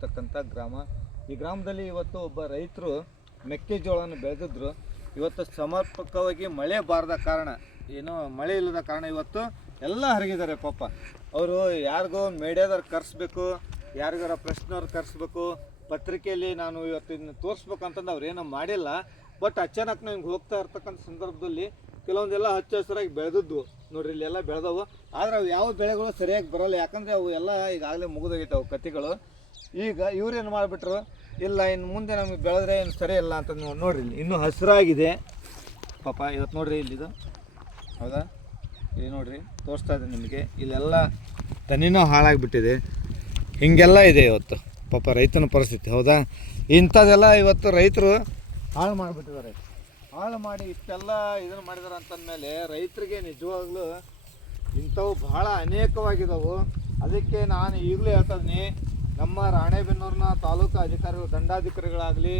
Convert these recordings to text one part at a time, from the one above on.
ಇರ್ತಕ್ಕಂಥ ಗ್ರಾಮ. ಈ ಗ್ರಾಮದಲ್ಲಿ ಇವತ್ತು ಒಬ್ಬ ರೈತರು ಮೆಕ್ಕೆಜೋಳವನ್ನು ಬೆಳೆದಿದ್ರು. ಇವತ್ತು ಸಮರ್ಪಕವಾಗಿ ಮಳೆ ಬಾರದ ಕಾರಣ, ಏನೋ ಮಳೆ ಇಲ್ಲದ ಕಾರಣ ಇವತ್ತು ಎಲ್ಲ ಹರಿಗಿದ್ದಾರೆ ಪಾಪ. ಅವರು ಯಾರಿಗೋ ಮೀಡಿಯಾದವ್ರು ಕರೆಸ್ಬೇಕು, ಯಾರಿಗಾರ ಪ್ರಶ್ನವ್ರು ಕರೆಸ್ಬೇಕು, ಪತ್ರಿಕೆಯಲ್ಲಿ ನಾನು ಇವತ್ತು ಇದನ್ನು ತೋರಿಸ್ಬೇಕು ಅಂತಂದು ಅವ್ರು ಏನೋ ಮಾಡಿಲ್ಲ. ಬಟ್ ಅಚಾನಕ್ ಹಿಂಗೆ ಹೋಗ್ತಾ ಇರ್ತಕ್ಕಂಥ ಸಂದರ್ಭದಲ್ಲಿ ಕೆಲವೊಂದೆಲ್ಲ ಹಚ್ಚ ಹಸಿರಾಗಿ ಬೆಳೆದಿದ್ವು ನೋಡ್ರಿ, ಇಲ್ಲೆಲ್ಲ ಬೆಳೆದವು. ಆದರೆ ಅವು ಯಾವ ಬೆಳೆಗಳು ಸರಿಯಾಗಿ ಬರೋಲ್ಲ, ಯಾಕಂದರೆ ಅವು ಎಲ್ಲ ಈಗಾಗಲೇ ಮುಗಿದೋಗಿದ್ದಾವೆ ಕತ್ತಿಗಳು. ಈಗ ಇವ್ರೇನು ಮಾಡಿಬಿಟ್ರು, ಇಲ್ಲ ಇನ್ನು ಮುಂದೆ ನಮಗೆ ಬೆಳೆದ್ರೆ ಏನು ಸರಿ ಇಲ್ಲ ಅಂತ ನೋಡ್ರಿ, ಇಲ್ಲಿ ಇನ್ನೂ ಹಸಿರಾಗಿದೆ ಪಾಪ. ಇವತ್ತು ನೋಡ್ರಿ ಇಲ್ಲಿದು, ಹೌದಾ, ಇದು ನೋಡ್ರಿ ತೋರಿಸ್ತಾ ಇದೆ ನಿಮಗೆ. ಇಲ್ಲೆಲ್ಲ ತನಿನೂ ಹಾಳಾಗಿಬಿಟ್ಟಿದೆ. ಹೀಗೆಲ್ಲ ಇದೆ ಇವತ್ತು ಪಾಪ ರೈತನ ಪರಿಸ್ಥಿತಿ, ಹೌದಾ. ಇಂಥದ್ದೆಲ್ಲ ಇವತ್ತು ರೈತರು ಹಾಳು ಮಾಡಿಬಿಟ್ಟಿದ್ದಾರೆ. ಹಾಳು ಮಾಡಿ ಇಷ್ಟೆಲ್ಲ ಇದನ್ನು ಮಾಡಿದಾರೆ ಅಂತಂದಮೇಲೆ ರೈತರಿಗೆ ನಿಜವಾಗ್ಲೂ ಇಂಥವು ಭಾಳ ಅನೇಕವಾಗಿದ್ದಾವೆ. ಅದಕ್ಕೆ ನಾನು ಈಗಲೂ ಹೇಳ್ತಾ ಇದ್ದೀನಿ, ನಮ್ಮ ರಾಣೆಬೆನ್ನೂರಿನ ತಾಲೂಕು ಅಧಿಕಾರಿಗಳು, ದಂಡಾಧಿಕಾರಿಗಳಾಗಲಿ,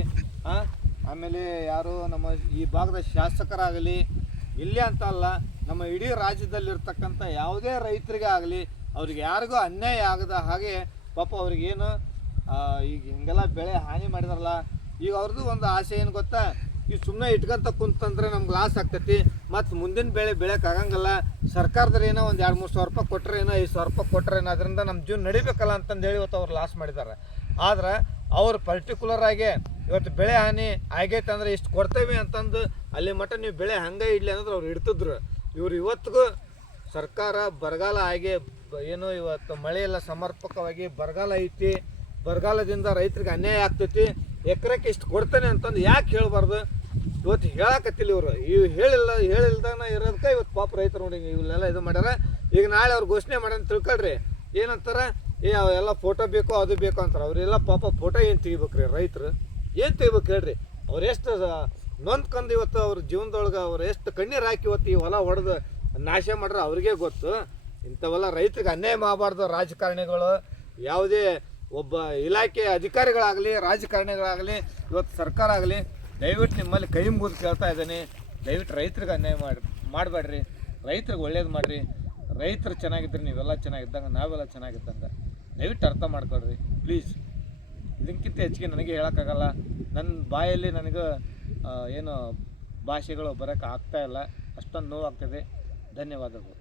ಆಮೇಲೆ ಯಾರು ನಮ್ಮ ಈ ಭಾಗದ ಶಾಸಕರಾಗಲಿ, ಇಲ್ಲೇ ಅಂತ ಅಲ್ಲ, ನಮ್ಮ ಇಡೀ ರಾಜ್ಯದಲ್ಲಿರ್ತಕ್ಕಂಥ ಯಾವುದೇ ರೈತರಿಗೆ ಆಗಲಿ ಅವ್ರಿಗೆ ಯಾರಿಗೂ ಅನ್ಯಾಯ ಆಗದ ಹಾಗೆ ಪಾಪ ಅವ್ರಿಗೇನು ಈಗ ಹಿಂಗೆಲ್ಲ ಬೆಳೆ ಹಾನಿ ಮಾಡಿದಾರಲ್ಲ, ಈಗ ಅವ್ರದ್ದು ಒಂದು ಆಸೆ ಏನು ಗೊತ್ತಾ, ಈಗ ಸುಮ್ಮನೆ ಇಟ್ಕೊಂತ ಕುಂತಂದ್ರೆ ನಮ್ಗೆ ಲಾಸ್ ಆಗ್ತೈತಿ, ಮತ್ತು ಮುಂದಿನ ಬೆಳೆ ಬೆಳೆಯೋಕ್ಕಾಗಂಗಿಲ್ಲ. ಸರ್ಕಾರದಲ್ಲಿ ಏನೋ ಒಂದು 2-3 ಸಾವಿರ ರೂಪಾಯಿ ಕೊಟ್ಟರೆ ಏನೋ 5 ಸಾವಿರ ರೂಪಾಯಿ ಕೊಟ್ಟರೆ ಏನೋ ಅದರಿಂದ ನಮ್ಮ ಜೀವನ ನಡಿಬೇಕಲ್ಲ ಅಂತಂದೇಳಿ ಇವತ್ತು ಅವ್ರು ಲಾಸ್ ಮಾಡಿದ್ದಾರೆ. ಆದ್ರೆ ಅವ್ರು ಪರ್ಟಿಕ್ಯುಲರ್ ಆಗಿ ಇವತ್ತು ಬೆಳೆ ಹಾನಿ ಆಗೈತೆ ಅಂದರೆ ಇಷ್ಟು ಕೊಡ್ತೇವೆ ಅಂತಂದು ಅಲ್ಲಿ ಮಟ್ಟ ನೀವು ಬೆಳೆ ಹಂಗೆ ಇಡಲಿ ಅನ್ನೋದು ಅವ್ರು ಇಡ್ತಿದ್ರು. ಇವ್ರು ಇವತ್ತಿಗೂ ಸರ್ಕಾರ ಬರಗಾಲ ಆಗಿ ಏನು ಇವತ್ತು ಮಳೆ ಎಲ್ಲ ಸಮರ್ಪಕವಾಗಿ ಬರಗಾಲ ಐತಿ, ಬರಗಾಲದಿಂದ ರೈತರಿಗೆ ಅನ್ಯಾಯ ಆಗ್ತೈತಿ, ಎಕರೆಕ್ಕೆ ಇಷ್ಟು ಕೊಡ್ತೇನೆ ಅಂತಂದು ಯಾಕೆ ಹೇಳಬಾರ್ದು? ಇವತ್ತು ಹೇಳಕತ್ತಿಲ್ಲ ಇವರು. ಇವು ಹೇಳಿಲ್ದಾನ ಇರೋದಕ್ಕೆ ಇವತ್ತು ಪಾಪ ರೈತರು ನೋಡಿ ಇವನ್ನೆಲ್ಲ ಇದು ಮಾಡ್ಯಾರ. ಈಗ ನಾಳೆ ಅವ್ರು ಘೋಷಣೆ ಮಾಡ್ಯಾರ ತಿಳ್ಕೊಳ್ರಿ, ಏನಂತಾರೆ, ಅವೆಲ್ಲ ಫೋಟೋ ಬೇಕು ಅದು ಬೇಕು ಅಂತಾರೆ. ಅವರೆಲ್ಲ ಪಾಪ ಫೋಟೋ ಏನು ತೆಗಿಬೇಕ್ರಿ ರೈತರು? ಏನು ತೆಗಿಬೇಕು ಹೇಳ್ರಿ? ಅವ್ರು ಎಷ್ಟು ನೊಂದ್ಕೊಂಡು ಇವತ್ತು ಅವ್ರ ಜೀವನದೊಳಗೆ ಅವ್ರು ಎಷ್ಟು ಕಣ್ಣೀರು ಹಾಕಿ ಇವತ್ತು ಈ ಹೊಲ ಹೊಡೆದು ನಾಶ ಮಾಡ್ರೆ ಅವ್ರಿಗೆ ಗೊತ್ತು. ಇಂಥವೆಲ್ಲ ರೈತರಿಗೆ ಅನ್ಯಾಯ ಮಾಡಬಾರ್ದು. ರಾಜಕಾರಣಿಗಳು, ಯಾವುದೇ ಒಬ್ಬ ಇಲಾಖೆ ಅಧಿಕಾರಿಗಳಾಗಲಿ, ರಾಜಕಾರಣಿಗಳಾಗಲಿ, ಇವತ್ತು ಸರ್ಕಾರ ಆಗಲಿ, ದಯವಿಟ್ಟು ನಿಮ್ಮಲ್ಲಿ ಕೈ ಮುಗಿದು ಕೇಳ್ತಾ ಇದ್ದೀನಿ, ದಯವಿಟ್ಟು ರೈತರಿಗೆ ಅನ್ಯಾಯ ಮಾಡಬೇಡ್ರಿ, ರೈತರಿಗೆ ಒಳ್ಳೇದು ಮಾಡಿರಿ. ರೈತರು ಚೆನ್ನಾಗಿದ್ದರೆ ನೀವೆಲ್ಲ ಚೆನ್ನಾಗಿದ್ದಂಗೆ, ನಾವೆಲ್ಲ ಚೆನ್ನಾಗಿದ್ದಂಗೆ. ದಯವಿಟ್ಟು ಅರ್ಥ ಮಾಡ್ಕೊಳ್ರಿ ಪ್ಲೀಸ್. ಇದಕ್ಕಿಂತ ಹೆಚ್ಚಿಗೆ ನನಗೆ ಹೇಳೋಕ್ಕಾಗಲ್ಲ. ನನ್ನ ಬಾಯಲ್ಲಿ ನನಗೆ ಏನು ಭಾಷೆಗಳು ಬರೋಕ್ಕೆ ಆಗ್ತಾಯಿಲ್ಲ, ಅಷ್ಟೊಂದು ನೋವಾಗ್ತದೆ. ಧನ್ಯವಾದಗಳು.